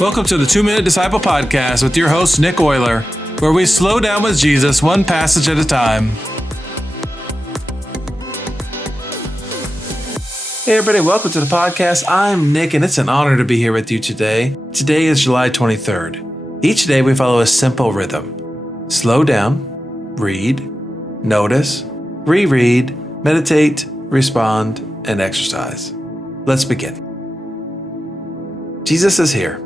Welcome to the 2-Minute Disciple Podcast with your host, Nick Euler, where we slow down with Jesus one passage at a time. Hey everybody, welcome to the podcast. I'm Nick, and it's an honor to be here with you today. Today is July 23rd. Each day we follow a simple rhythm. Slow down, read, notice, reread, meditate, respond, and exercise. Let's begin. Jesus is here.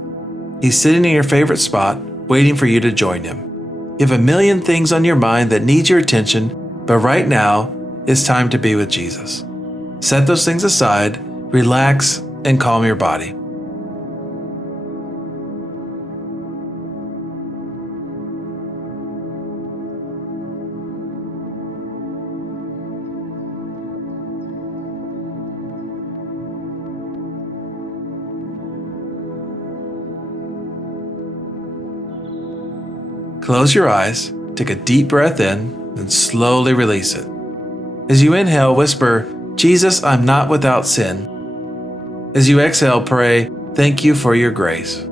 He's sitting in your favorite spot, waiting for you to join him. You have a million things on your mind that need your attention, but right now, it's time to be with Jesus. Set those things aside, relax, and calm your body. Close your eyes, take a deep breath in, then slowly release it. As you inhale, whisper, "Jesus, I'm not without sin." As you exhale, pray, "Thank you for your grace."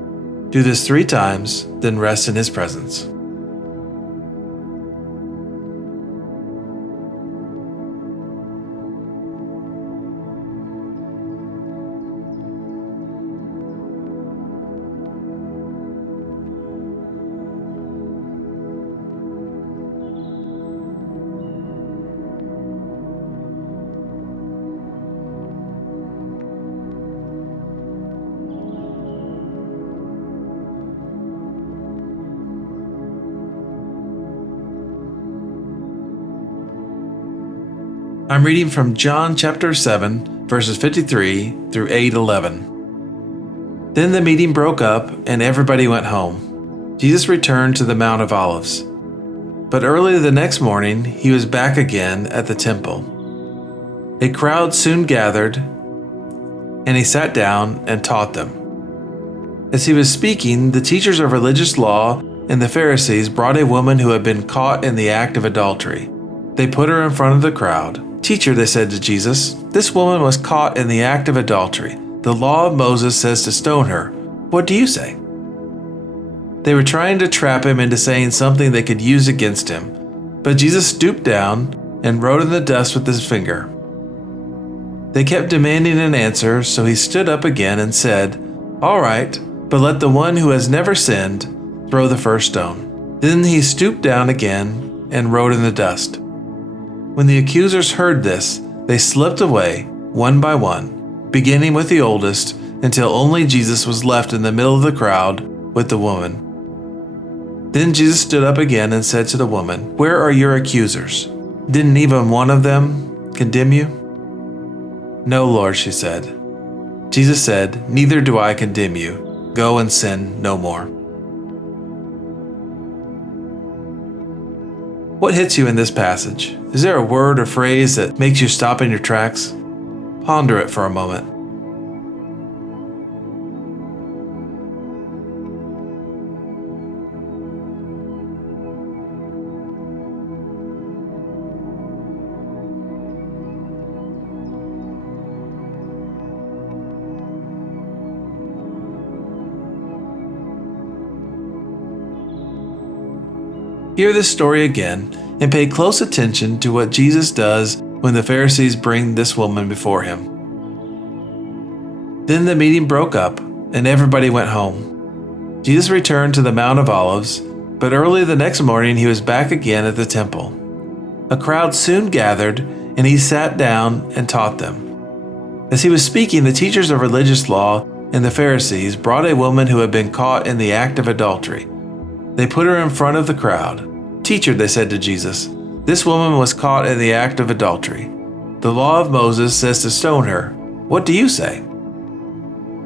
Do this 3 times, then rest in his presence. I'm reading from John chapter 7, verses 53 through 8:11. Then the meeting broke up and everybody went home. Jesus returned to the Mount of Olives. But early the next morning, he was back again at the temple. A crowd soon gathered, and he sat down and taught them. As he was speaking, the teachers of religious law and the Pharisees brought a woman who had been caught in the act of adultery. They put her in front of the crowd. "Teacher," they said to Jesus, "this woman was caught in the act of adultery. The law of Moses says to stone her. What do you say?" They were trying to trap him into saying something they could use against him. But Jesus stooped down and wrote in the dust with his finger. They kept demanding an answer, so he stood up again and said, "All right, but let the one who has never sinned throw the first stone." Then he stooped down again and wrote in the dust. When the accusers heard this, they slipped away, one by one, beginning with the oldest, until only Jesus was left in the middle of the crowd with the woman. Then Jesus stood up again and said to the woman, "Where are your accusers? Didn't even one of them condemn you?" "No, Lord," she said. Jesus said, "Neither do I condemn you. Go and sin no more." What hits you in this passage? Is there a word or phrase that makes you stop in your tracks? Ponder it for a moment. Hear this story again and pay close attention to what Jesus does when the Pharisees bring this woman before him. Then the meeting broke up and everybody went home. Jesus returned to the Mount of Olives, but early the next morning he was back again at the temple. A crowd soon gathered and he sat down and taught them. As he was speaking, the teachers of religious law and the Pharisees brought a woman who had been caught in the act of adultery. They put her in front of the crowd. "Teacher," they said to Jesus, "this woman was caught in the act of adultery. The law of Moses says to stone her. What do you say?"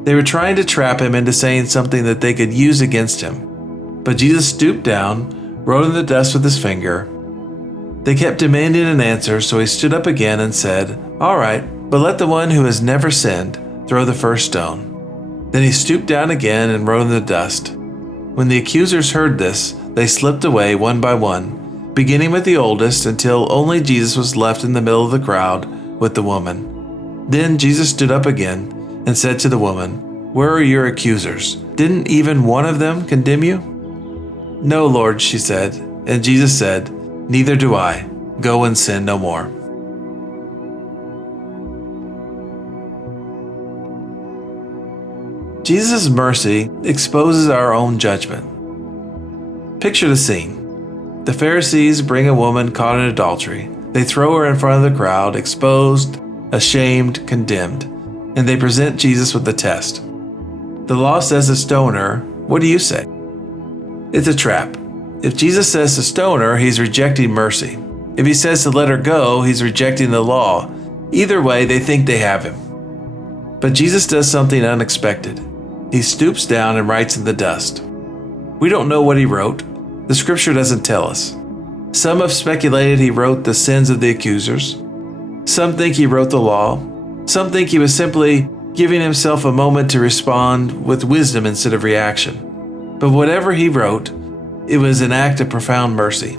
They were trying to trap him into saying something that they could use against him. But Jesus stooped down, wrote in the dust with his finger. They kept demanding an answer, so he stood up again and said, "All right, but let the one who has never sinned throw the first stone." Then he stooped down again and wrote in the dust. When the accusers heard this, they slipped away one by one, beginning with the oldest until only Jesus was left in the middle of the crowd with the woman. Then Jesus stood up again and said to the woman, Where are your accusers? Didn't even one of them condemn you?" "No, Lord," she said. And Jesus said, "Neither do I. Go and sin no more." Jesus' mercy exposes our own judgment. Picture the scene. The Pharisees bring a woman caught in adultery. They throw her in front of the crowd, exposed, ashamed, condemned, and they present Jesus with the test. The law says to stone her. What do you say? It's a trap. If Jesus says to stone her, he's rejecting mercy. If he says to let her go, he's rejecting the law. Either way, they think they have him. But Jesus does something unexpected. He stoops down and writes in the dust. We don't know what he wrote. The scripture doesn't tell us. Some have speculated he wrote the sins of the accusers. Some think he wrote the law. Some think he was simply giving himself a moment to respond with wisdom instead of reaction. But whatever he wrote, it was an act of profound mercy.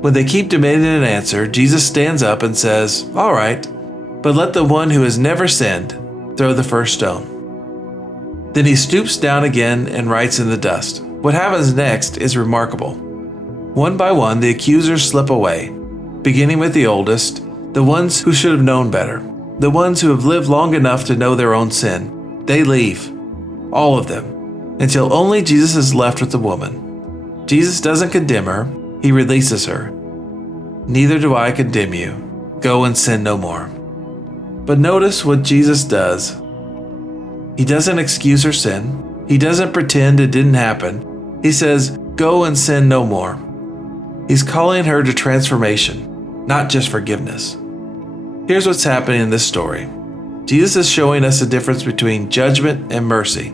When they keep demanding an answer, Jesus stands up and says, "All right, but let the one who has never sinned throw the first stone." Then he stoops down again and writes in the dust. What happens next is remarkable. One by one, the accusers slip away, beginning with the oldest, the ones who should have known better, the ones who have lived long enough to know their own sin. They leave, all of them, until only Jesus is left with the woman. Jesus doesn't condemn her, he releases her. "Neither do I condemn you. Go and sin no more." But notice what Jesus does. He doesn't excuse her sin. He doesn't pretend it didn't happen. He says, "Go and sin no more." He's calling her to transformation, not just forgiveness. Here's what's happening in this story. Jesus is showing us the difference between judgment and mercy.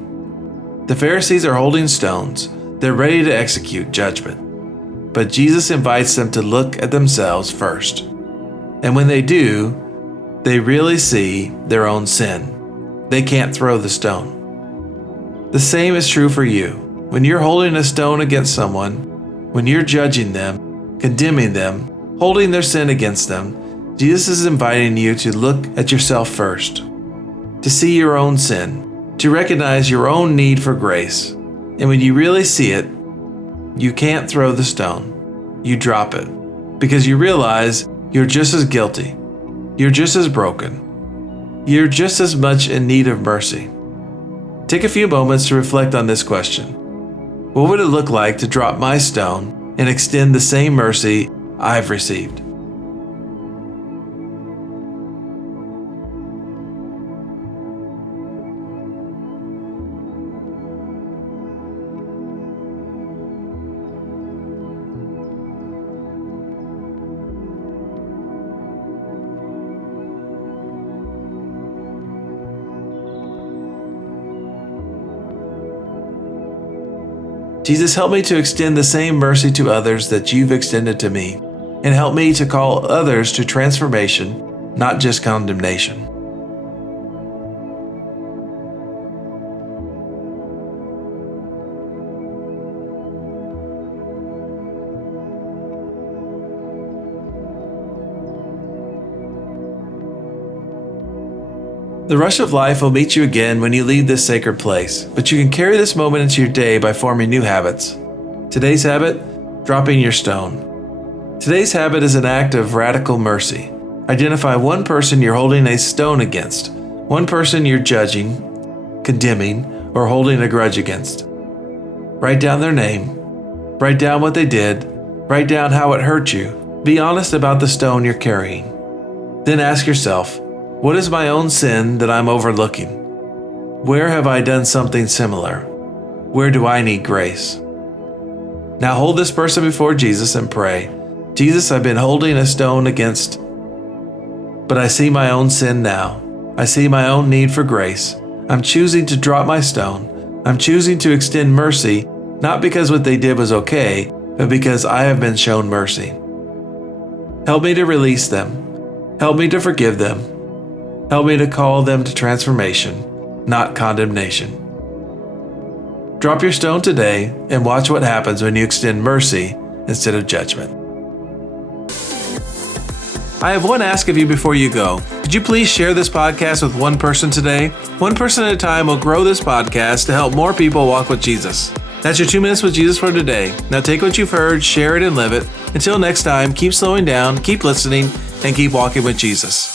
The Pharisees are holding stones. They're ready to execute judgment. But Jesus invites them to look at themselves first. And when they do, they really see their own sin. They can't throw the stone. The same is true for you. When you're holding a stone against someone, when you're judging them, condemning them, holding their sin against them, Jesus is inviting you to look at yourself first, to see your own sin, to recognize your own need for grace. And when you really see it, you can't throw the stone. You drop it, because you realize you're just as guilty. You're just as broken. You're just as much in need of mercy. Take a few moments to reflect on this question. What would it look like to drop my stone and extend the same mercy I've received? Jesus, help me to extend the same mercy to others that you've extended to me, and help me to call others to transformation, not just condemnation. The rush of life will meet you again when you leave this sacred place, but you can carry this moment into your day by forming new habits. Today's habit, dropping your stone. Today's habit is an act of radical mercy. Identify one person you're holding a stone against, one person you're judging, condemning, or holding a grudge against. Write down their name. Write down what they did. Write down how it hurt you. Be honest about the stone you're carrying. Then ask yourself, what is my own sin that I'm overlooking? Where have I done something similar? Where do I need grace? Now hold this person before Jesus and pray, Jesus, I've been holding a stone against, but I see my own sin now. I see my own need for grace. I'm choosing to drop my stone. I'm choosing to extend mercy, not because what they did was okay, but because I have been shown mercy. Help me to release them. Help me to forgive them. Help me to call them to transformation, not condemnation. Drop your stone today and watch what happens when you extend mercy instead of judgment. I have one ask of you before you go. Could you please share this podcast with one person today? One person at a time will grow this podcast to help more people walk with Jesus. That's your 2 minutes with Jesus for today. Now take what you've heard, share it, and live it. Until next time, keep slowing down, keep listening, and keep walking with Jesus.